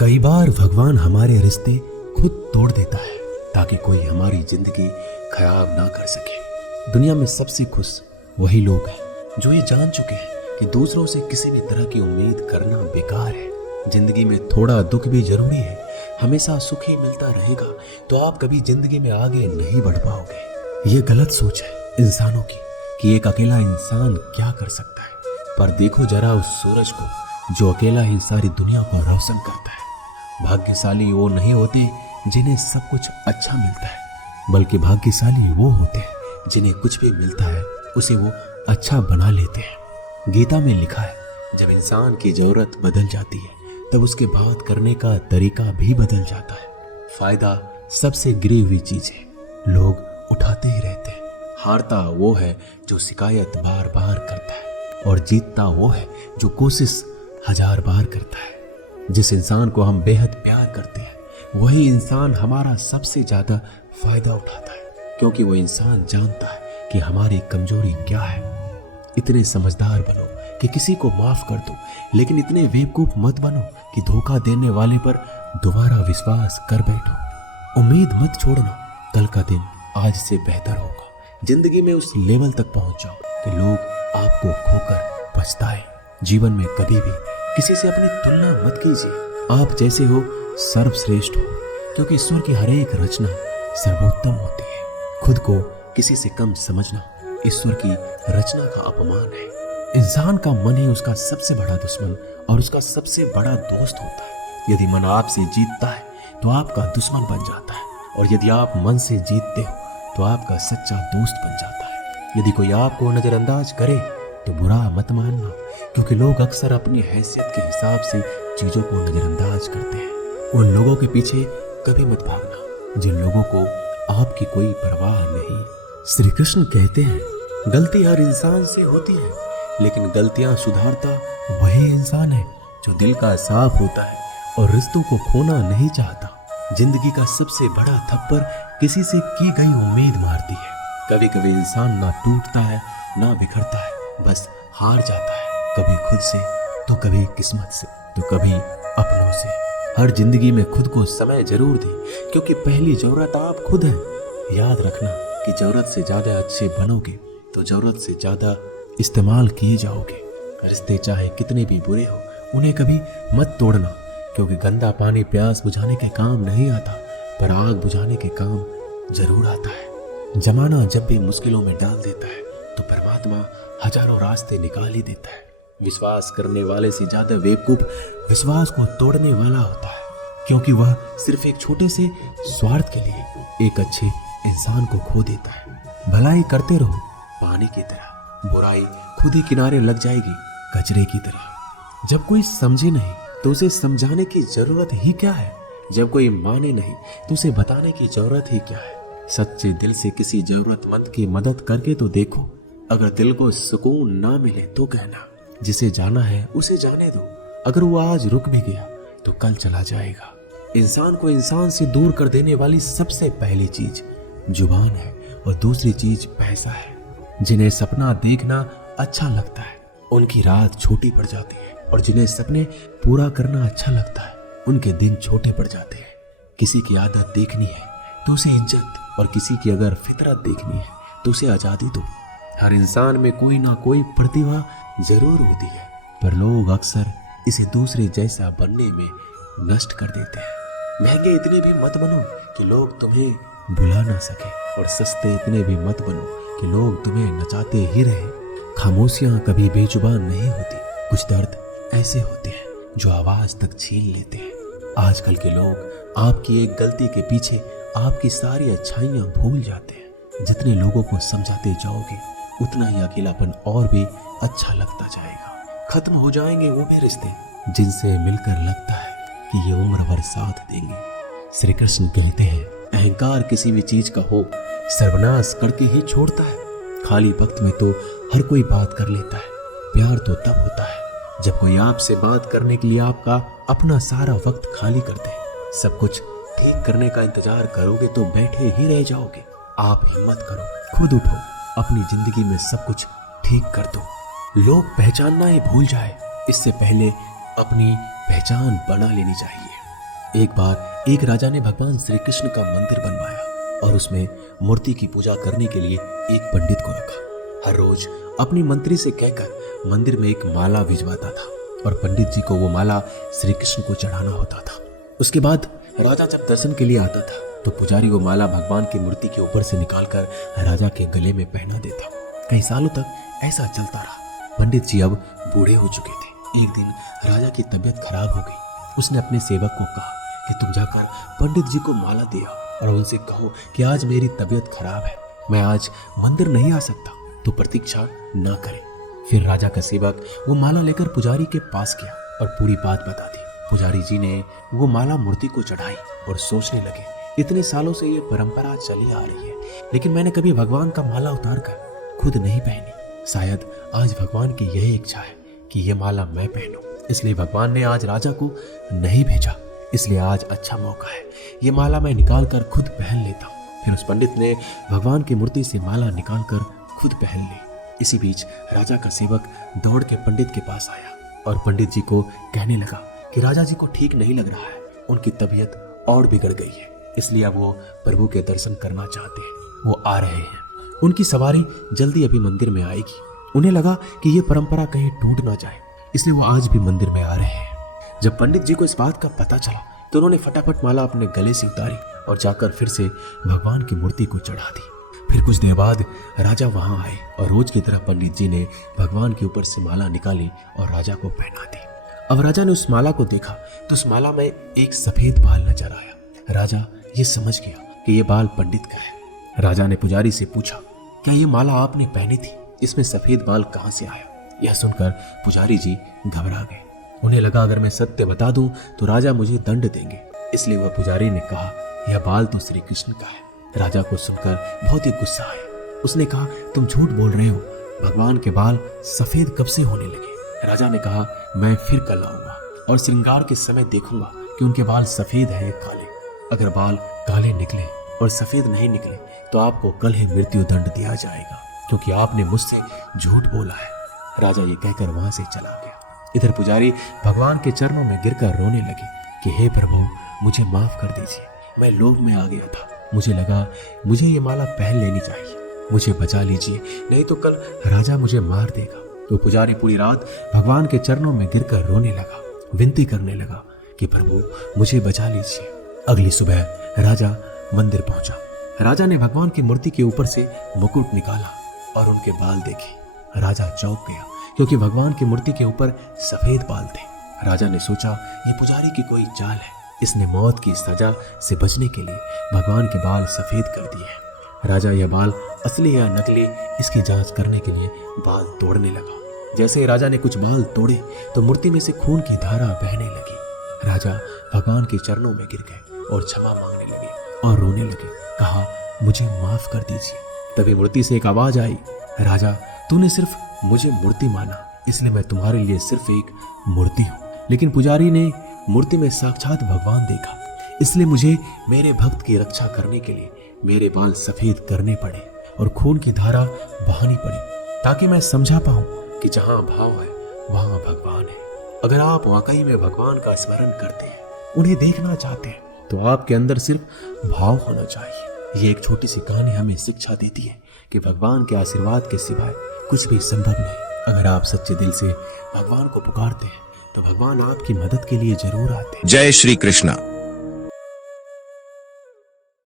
कई बार भगवान हमारे रिश्ते खुद तोड़ देता है ताकि कोई हमारी जिंदगी खराब ना कर सके। दुनिया में सबसे खुश वही लोग हैं जो ये जान चुके हैं कि दूसरों से किसी भी तरह की उम्मीद करना बेकार है। जिंदगी में थोड़ा दुख भी जरूरी है, हमेशा सुख ही मिलता रहेगा तो आप कभी जिंदगी में आगे नहीं बढ़ पाओगे। ये गलत सोच है इंसानों की कि एक अकेला इंसान क्या कर सकता है। पर देखो जरा उस सूरज को जो अकेला ही सारी दुनिया को रोशन करता है। भाग्यशाली वो नहीं होते जिन्हें सब कुछ अच्छा मिलता है, बल्कि भाग्यशाली वो होते हैं जिन्हें कुछ भी मिलता है उसे वो अच्छा बना लेते हैं। गीता में लिखा है, जब इंसान की जरूरत बदल जाती है तब उसके बात करने का तरीका भी बदल जाता है। फायदा सबसे गिरी हुई चीज है, लोग उठाते ही रहते हैं। हारता वो है जो शिकायत बार बार करता है और जीतता वो है जो कोशिश 1000 बार करता है। जिस इंसान को हम बेहद प्यार करते हैं वही इंसान हमारा सबसे ज्यादा फायदा उठाता है, क्योंकि वो इंसान जानता है कि हमारी कमजोरी क्या है। इतने समझदार बनो कि किसी को माफ कर दो, लेकिन इतने बेवकूफ मत बनो कि धोखा देने वाले पर दोबारा विश्वास कर बैठो। उम्मीद मत छोड़ना, कल का दिन आज से बेहतर होगा। जिंदगी में उस लेवल तक पहुंच जाओ कि लोग आपको खोकर पछताए। जीवन में कभी भी किसी से अपनी तुलना मत कीजिए। आप जैसे हो सर्वश्रेष्ठ हो, क्योंकि ईश्वर की हर एक रचना सर्वोत्तम होती है। खुद को किसी से कम समझना ईश्वर की रचना का अपमान है। इंसान का मन ही उसका सबसे बड़ा दुश्मन और उसका सबसे बड़ा दोस्त होता है। यदि मन आपसे जीतता है तो आपका दुश्मन बन जाता है, और यदि आप मन से जीतते हो तो आपका सच्चा दोस्त बन जाता है। यदि कोई आपको नजरअंदाज करे तो बुरा मत मानना, क्योंकि लोग अक्सर अपनी हैसियत के हिसाब से चीजों को नजरअंदाज करते हैं। उन लोगों के पीछे कभी मत भागना जिन लोगों को आपकी कोई परवाह नहीं। श्री कृष्ण कहते हैं, गलती हर इंसान से होती है, लेकिन गलतियां सुधारता वही इंसान है जो दिल का साफ होता है और रिश्तों को खोना नहीं चाहता। जिंदगी का सबसे बड़ा थप्पड़ किसी से की गई उम्मीद मारती है। कभी कभी इंसान ना टूटता है ना बिखरता है, बस हार जाता है, कभी खुद से तो कभी किस्मत से तो कभी अपनों से। हर जिंदगी में खुद को समय जरूर दें, क्योंकि पहली जरूरत आप खुद हैं। याद रखना कि जरूरत से ज्यादा अच्छे बनोगे तो जरूरत से ज्यादा इस्तेमाल किए जाओगे। रिश्ते चाहे कितने भी बुरे हो उन्हें कभी मत तोड़ना, क्योंकि गंदा पानी प्यास बुझाने के काम नहीं आता, पर आग बुझाने के काम जरूर आता है। जमाना जब भी मुश्किलों में डाल देता है तो परमात्मा हजारों रास्ते निकाल ही देता है। विश्वास करने वाले से ज्यादा बेवकूफ विश्वास को तोड़ने वाला होता है, क्योंकि वह सिर्फ एक छोटे से स्वार्थ के लिए एक अच्छे इंसान को खो देता है। भलाई करते रहो पानी की तरह, बुराई खुद ही किनारे लग जाएगी कचरे की तरह। जब कोई समझे नहीं तो उसे समझाने की जरूरत ही क्या है। जब कोई माने नहीं तो उसे बताने की जरूरत ही क्या है। सच्चे दिल से किसी जरूरतमंद की मदद करके तो देखो। अगर दिल को सुकून ना मिले तो कहना, जिसे जाना है उसे जाने दो। अगर वो आज रुक भी गया तो कल चला जाएगा। इंसान को इंसान से दूर कर देने वाली सबसे पहली चीज जुबान है और दूसरी चीज पैसा है। जिन्हें सपना देखना अच्छा लगता है उनकी रात छोटी पड़ जाती है, और जिन्हें सपने पूरा करना अच्छा लगता है उनके दिन छोटे पड़ जाते हैं। किसी की आदत देखनी है तो उसे इज्जत, और किसी की अगर फितरत देखनी है तो उसे आजादी दो। हर इंसान में कोई ना कोई प्रतिभा जरूर होती है, पर लोग अक्सर इसे दूसरे जैसा बनने में नष्ट कर देते हैं। महंगे इतने भी मत बनो कि लोग तुम्हें बुला ना सके, और सस्ते इतने भी मत बनो कि लोग तुम्हें नचाते ही रहे। खामोशियां कभी बेजुबान नहीं होती। कुछ दर्द ऐसे होते हैं जो आवाज तक छीन लेते हैं। आजकल के लोग आपकी एक गलती के पीछे आपकी सारी अच्छाइयां भूल जाते हैं। जितने लोगों को समझाते जाओगे उतना ही अकेलापन और भी अच्छा लगता जाएगा। खत्म हो जाएंगे वो भी रिश्ते जिनसे मिलकर लगता है कि ये उम्र भर साथ देंगे। श्री कृष्ण कहते हैं, अहंकार किसी भी चीज का हो सर्वनाश करके ही छोड़ता है। खाली वक्त में तो हर कोई बात कर लेता है। प्यार तो तब होता है जब कोई आपसे बात करने के लिए आपका अपना सारा वक्त खाली कर दे। सब कुछ ठीक करने का इंतजार करोगे तो बैठे ही रह जाओगे। आप हिम्मत करो, खुद उठो, अपनी जिंदगी में सब कुछ ठीक कर दो। लोग पहचानना ही भूल जाए इससे पहले अपनी पहचान बना लेनी चाहिए। एक बार एक राजा ने भगवान श्री कृष्ण का मंदिर बनवाया और उसमें मूर्ति की पूजा करने के लिए एक पंडित को रखा। हर रोज अपनी मंत्री से कहकर मंदिर में एक माला भिजवाता था और पंडित जी को वो माला श्री कृष्ण को चढ़ाना होता था। उसके बाद राजा जब दर्शन के लिए आता था तो पुजारी वो माला भगवान की मूर्ति के ऊपर से निकालकर राजा के गले में पहना देता। कई सालों तक ऐसा चलता रहा। पंडित जी अब बूढ़े हो चुके थे। एक दिन राजा की तबीयत खराब हो गई। उसने अपने सेवक को कहा कि तुम जाकर पंडित जी को माला दे आओ और उनसे कहो कि आज मेरी तबीयत खराब है, मैं आज मंदिर नहीं आ सकता, तो प्रतीक्षा ना करें। फिर राजा का सेवक वो माला लेकर पुजारी के पास गया और पूरी बात बता दी। पुजारी जी ने वो माला मूर्ति को चढ़ाई और सोचने लगे, इतने सालों से ये परंपरा चली आ रही है, लेकिन मैंने कभी भगवान का माला उतार कर खुद नहीं पहनी। शायद आज भगवान की यही इच्छा है कि ये माला मैं पहनूं, इसलिए भगवान ने आज राजा को नहीं भेजा। इसलिए आज अच्छा मौका है, ये माला मैं निकाल कर खुद पहन लेता हूँ। फिर उस पंडित ने भगवान की मूर्ति से माला निकाल कर खुद पहन ली। इसी बीच राजा का सेवक दौड़ के पंडित के पास आया और पंडित जी को कहने लगा कि राजा जी को ठीक नहीं लग रहा है, उनकी तबीयत और बिगड़ गई है, इसलिए अब वो प्रभु के दर्शन करना चाहते हैं। वो आ रहे हैं, उनकी सवारी जल्दी अभी मंदिर में आएगी। उन्हें लगा कि ये परंपरा कहीं टूट ना जाए, इसलिए वो आज भी मंदिर में आ रहे हैं। जब पंडित जी को इस बात का पता चला तो उन्होंने फटाफट माला अपने गले से उतारी और जाकर फिर से भगवान की मूर्ति को चढ़ा दी। फिर कुछ देर बाद राजा वहां आए और रोज की तरह पंडित जी ने भगवान के ऊपर से माला निकाली और राजा को पहना दी। अब राजा ने उस माला को देखा तो उस माला में एक सफेद बाल नजर आया। राजा ये समझ गया कि ये बाल पंडित का है। राजा ने पुजारी से पूछा, क्या ये माला आपने पहनी थी? इसमें सफेद बाल कहां से आया? यह सुनकर पुजारी जी घबरा गए। उन्हें लगा अगर मैं सत्य बता दूं तो राजा मुझे दंड देंगे, इसलिए वह पुजारी ने कहा, यह बाल तो श्री कृष्ण का है। राजा को सुनकर बहुत ही गुस्सा आया। उसने कहा, तुम झूठ बोल रहे हो, भगवान के बाल सफेद कब से होने लगे? राजा ने कहा, मैं फिर कल आऊंगा और श्रृंगार के समय देखूंगा कि उनके बाल सफेद है या काले। अगर बाल काले निकले और सफेद नहीं निकले तो आपको कल ही मृत्यु दंड दिया जाएगा, क्योंकि आपने मुझसे झूठ बोला है। राजा ये कहकर वहां से चला गया। इधर पुजारी भगवान के चरणों में गिरकर रोने लगे कि हे प्रभु, मुझे माफ कर दीजिए, मैं लोभ में आ गया था, मुझे लगा मुझे ये माला पहन लेनी चाहिए, मुझे बचा लीजिए, नहीं तो कल राजा मुझे मार देगा। तो पुजारी पूरी रात भगवान के चरणों में गिरकर रोने लगा, विनती करने लगा कि प्रभु मुझे बचा लीजिए। अगली सुबह राजा मंदिर पहुंचा। राजा ने भगवान की मूर्ति के ऊपर से मुकुट निकाला और उनके बाल देखे। राजा चौंक गया क्योंकि भगवान की मूर्ति के ऊपर सफेद बाल थे। राजा ने सोचा, ये पुजारी की कोई चाल है, इसने मौत की सजा से बचने के लिए भगवान के बाल सफेद कर दिए हैं। राजा यह बाल असली या नकली, इसकी जांच करने के लिए बाल तोड़ने लगा। जैसे ही राजा ने कुछ बाल तोड़े तो मूर्ति में से खून की धारा बहने लगी। राजा भगवान के चरणों में गिर गए और क्षमा मांगने लगे और रोने लगे। कहा, मुझे माफ कर दीजिए। तभी मूर्ति से एक आवाज आई, राजा, तूने सिर्फ मुझे मूर्ति माना, इसलिए मैं तुम्हारे लिए सिर्फ एक मूर्ति हूँ। लेकिन पुजारी ने मूर्ति में साक्षात भगवान देखा, इसलिए मुझे मेरे भक्त की रक्षा करने के लिए मेरे बाल सफेद करने पड़े और खून की धारा बहानी पड़ी, ताकि मैं समझा पाऊं कि जहां भाव है वहां भगवान है। अगर आप वाकई में भगवान का स्मरण करते हैं, उन्हें देखना चाहते हैं, तो आपके अंदर सिर्फ भाव होना चाहिए। ये एक छोटी सी कहानी हमें शिक्षा देती है कि भगवान के आशीर्वाद के सिवाय कुछ भी संभव नहीं। अगर आप सच्चे दिल से भगवान को पुकारते हैं तो भगवान आपकी मदद के लिए जरूर आते हैं। जय श्री कृष्णा।